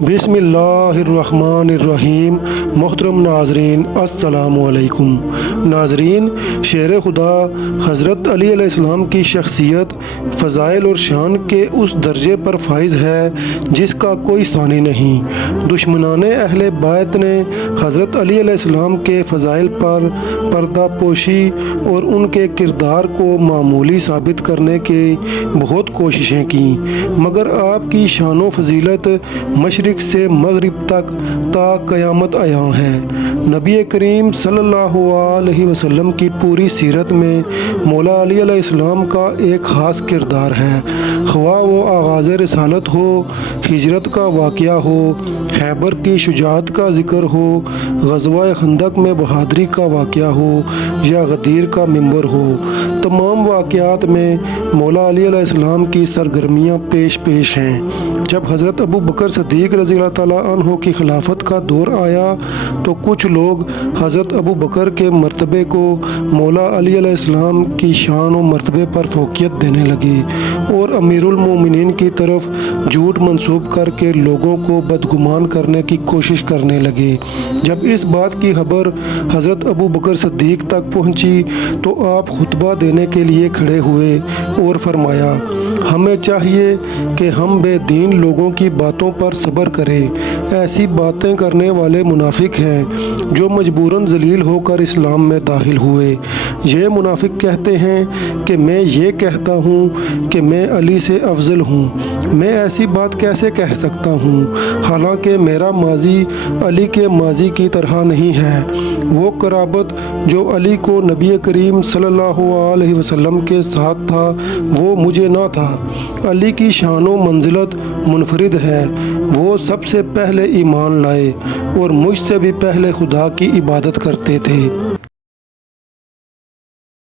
बिस्मिल्लाहिर्रहमानिर्रहीम। मोहतरम नाजरीन अस्सलाम वालेकुम। नाजरीन, शेर खुदा हज़रत अली अलैहिस्सलाम की शख्सियत फ़ज़ाइल और शान के उस दर्जे पर फाइज़ है जिसका कोई सानी नहीं। दुश्मनान अहले बैत ने हज़रत अली अलैहिस्सलाम के फ़ज़ाइल पर पर्दापोशी और उनके किरदार को मामूली साबित करने की बहुत कोशिशें की, मगर आपकी शान व फ़जीलत मशरिक़ से मगरिब तक ता क़यामत आया है। नबी करीम सल्लल्लाहु अलैहि वसल्लम की पूरी सीरत में मौला अली अलैहिस्सलाम का एक ख़ास किरदार है। ख्वा वो आगाज़ रिसालत हो, हिजरत का वाक़या हो, खैबर की शुजाअत का ज़िक्र हो, ग़ज़वा खंदक में बहादुरी का वाक़या हो या गदीर का मिंबर हो, तमाम वाक़यात में मौला अली अलैहिस्सलाम की सरगर्मियाँ पेश हैं। जब हज़रत अबू बकर सिद्दीक़ रज़ियल्लाहु ताला अन्हु की खिलाफत का दौर आया तो कुछ लोग हज़रत अबू बकर के मर्तबे को मौला अली अलैहिस्सलाम की शान और मर्तबे पर फ़ौक़ियत देने लगे और अमीरुल मोमिनीन की तरफ झूठ मंसूब करके लोगों को बदगुमान करने की कोशिश करने लगे। जब इस बात की खबर हज़रत अबू बकर सिद्दीक़ तक पहुँची तो आप खुतबा देने के लिए खड़े हुए और फरमाया, हमें चाहिए कि हम बेदीन लोगों की बातों पर सब्र करें। ऐसी बातें करने वाले मुनाफिक हैं जो मजबूरन जलील होकर इस्लाम में दाखिल हुए। ये मुनाफिक कहते हैं कि मैं ये कहता हूँ कि मैं अली से अफजल हूँ। मैं ऐसी बात कैसे कह सकता हूँ, हालांकि मेरा माजी अली के माजी की तरह नहीं है। वो कराबत जो अली को नबी करीम सल्लल्लाहु अलैहि वसल्लम के साथ था वो मुझे ना था। अली की शान व मंजिलत मुनफरिद है। वो सबसे पहले ईमान लाए और मुझसे भी पहले खुदा की इबादत करते थे।